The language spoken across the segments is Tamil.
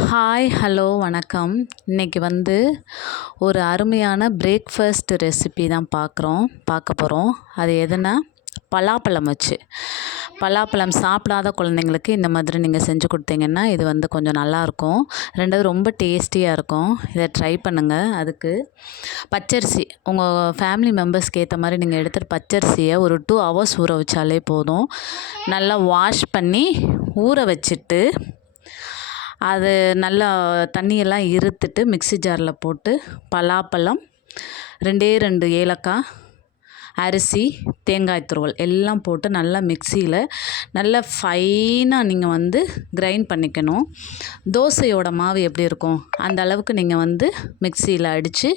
ஹாய் ஹலோ வணக்கம். இன்றைக்கி ஒரு அருமையான பிரேக்ஃபாஸ்ட் ரெசிபி தான் பார்க்க போகிறோம். அது எதுனா பலாப்பழம் வச்சு. பலாப்பழம் சாப்பிடாத குழந்தைங்களுக்கு இந்த மாதிரி நீங்கள் செஞ்சு கொடுத்தீங்கன்னா இது கொஞ்சம் நல்லாயிருக்கும். ரெண்டாவது ரொம்ப டேஸ்டியாக இருக்கும். இதை ட்ரை பண்ணுங்கள். அதுக்கு பச்சரிசி உங்கள் ஃபேமிலி மெம்பர்ஸ்க்கு ஏற்ற மாதிரி நீங்கள் எடுத்துகிட்டு பச்சரிசியை ஒரு 2 ஹவர்ஸ் ஊற வச்சாலே போதும். நல்லா வாஷ் பண்ணி ஊற வச்சுட்டு அது நல்லா தண்ணியெல்லாம் இருத்துட்டு மிக்ஸி ஜாரில் போட்டு பலாப்பழம் 2 ஏலக்காய், அரிசி, தேங்காய் துருவல் எல்லாம் போட்டு நல்லா மிக்சியில் நல்லா ஃபைனாக நீங்கள் கிரைண்ட் பண்ணிக்கணும். தோசையோட மாவு எப்படி இருக்கும் அந்த அளவுக்கு நீங்கள் மிக்சியில் அடித்து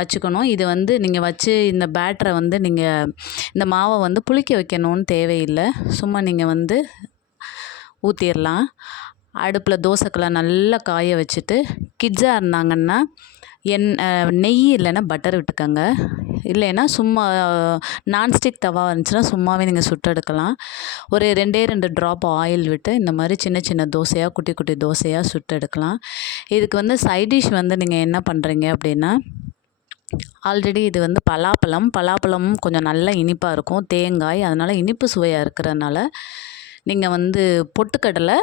வச்சுக்கணும். இது நீங்கள் வச்சு இந்த பேட்டரை நீங்கள் இந்த மாவை புளிக்க வைக்கணும்னு தேவையில்லை. சும்மா நீங்கள் ஊற்றிடலாம். அடுப்பில் தோசைக்கல்லை நல்லா காய வச்சுட்டு கிட்ஸாக இருந்தாங்கன்னா நெய் இல்லைன்னா பட்டர் விட்டுக்கோங்க. இல்லைன்னா சும்மா நான்ஸ்டிக் தவா இருந்துச்சுன்னா சும்மாவே நீங்கள் சுட்டு எடுக்கலாம். ஒரு 2 ட்ராப் ஆயில் விட்டு இந்த மாதிரி சின்ன சின்ன தோசையாக குட்டி குட்டி தோசையாக சுட்டு எடுக்கலாம். இதுக்கு சைட் டிஷ் நீங்கள் என்ன பண்ணுறீங்க அப்படின்னா, ஆல்ரெடி இது பலாப்பழமும் கொஞ்சம் நல்ல இனிப்பாக இருக்கும். தேங்காய் அதனால் இனிப்பு சுவையாக இருக்கிறதுனால நீங்கள் பொட்டுக்கடலை,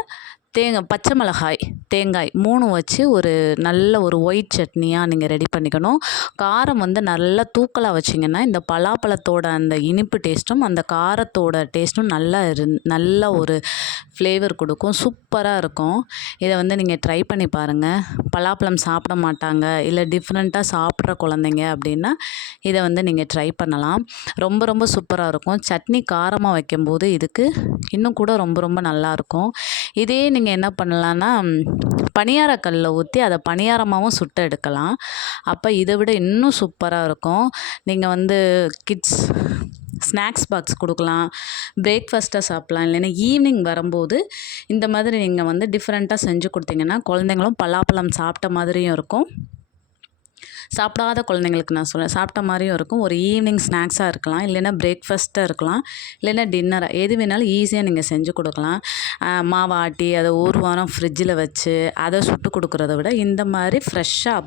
பச்சை மிளகாய், தேங்காய் 3 வச்சு நல்ல ஒரு ஒயிட் சட்னியாக நீங்கள் ரெடி பண்ணிக்கணும். காரம் நல்லா தூக்கலாக வச்சிங்கன்னா இந்த பலாப்பழத்தோட அந்த இனிப்பு டேஸ்ட்டும் அந்த காரத்தோட டேஸ்ட்டும் நல்ல ஒரு ஃப்ளேவர் கொடுக்கும். சூப்பராக இருக்கும். இதை நீங்கள் ட்ரை பண்ணி பாருங்கள். பலாப்பழம் சாப்பிட மாட்டாங்க இல்லை டிஃப்ரெண்ட்டாக சாப்பிட்ற குழந்தைங்க அப்படின்னா இதை நீங்கள் ட்ரை பண்ணலாம். ரொம்ப ரொம்ப சூப்பராக இருக்கும். சட்னி காரமாக வைக்கும்போது இதுக்கு இன்னும் கூட ரொம்ப ரொம்ப நல்லாயிருக்கும். இதே நீங்கள் என்ன பண்ணலான்னா பணியாரக்கல்லில் ஊற்றி அதை பணியாரமாகவும் சுட்டு எடுக்கலாம். அப்போ இதை விட இன்னும் சூப்பராக இருக்கும். நீங்கள் கிட்ஸ் ஸ்நாக்ஸ் பாக்ஸ் கொடுக்கலாம், பிரேக்ஃபாஸ்ட்டாக சாப்பிட்லாம். இல்லைன்னா ஈவினிங் வரும்போது இந்த மாதிரி நீங்கள் டிஃப்ரெண்ட்டாக செஞ்சு கொடுத்தீங்கன்னா குழந்தைங்களும் பலாப்பழம் சாப்பிட்ட மாதிரியும் இருக்கும், சாப்பிடாத குழந்தைங்களுக்கு நான் சொல்கிறேன் சாப்பிட்ட மாதிரியும் இருக்கும். ஒரு ஈவினிங் ஸ்நாக்ஸாக இருக்கலாம், இல்லைன்னா பிரேக்ஃபாஸ்ட்டாக இருக்கலாம், இல்லைன்னா டின்னராக எது வேணாலும் ஈஸியாக நீங்கள் செஞ்சு கொடுக்கலாம். மாவை ஆட்டி அதை ஒரு வாரம் ஃப்ரிட்ஜில் வச்சு அதை சுட்டு கொடுக்குறத விட இந்த மாதிரி ஃப்ரெஷ்ஷாக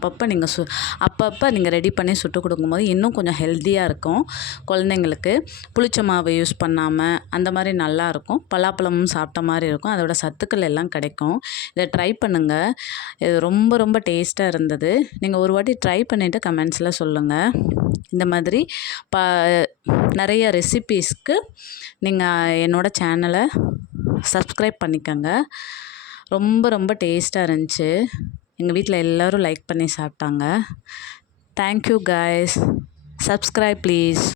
அப்பப்போ நீங்கள் ரெடி பண்ணி சுட்டு கொடுக்கும்போது இன்னும் கொஞ்சம் ஹெல்த்தியாக இருக்கும். குழந்தைங்களுக்கு புளிச்ச மாவு யூஸ் பண்ணாமல் அந்த மாதிரி நல்லாயிருக்கும். பலாப்பழமும் சாப்பிட்ட மாதிரி இருக்கும். அதோட சத்துக்கள் எல்லாம் கிடைக்கும். இதை ட்ரை பண்ணுங்கள். இது ரொம்ப ரொம்ப டேஸ்ட்டாக இருந்தது. நீங்கள் ஒரு வாட்டி ட்ரை பண்ணிவிட்டு கமெண்ட்ஸில் சொல்லுங்கள். இந்த மாதிரி நிறைய ரெசிபீஸ்க்கு நீங்கள் என்னோடய சேனலை சப்ஸ்கிரைப் பண்ணிக்கோங்க. ரொம்ப ரொம்ப டேஸ்ட்டாக இருந்துச்சு. எங்கள் வீட்டில் எல்லோரும் லைக் பண்ணி சாப்பிட்டாங்க. Thank you guys. Subscribe please.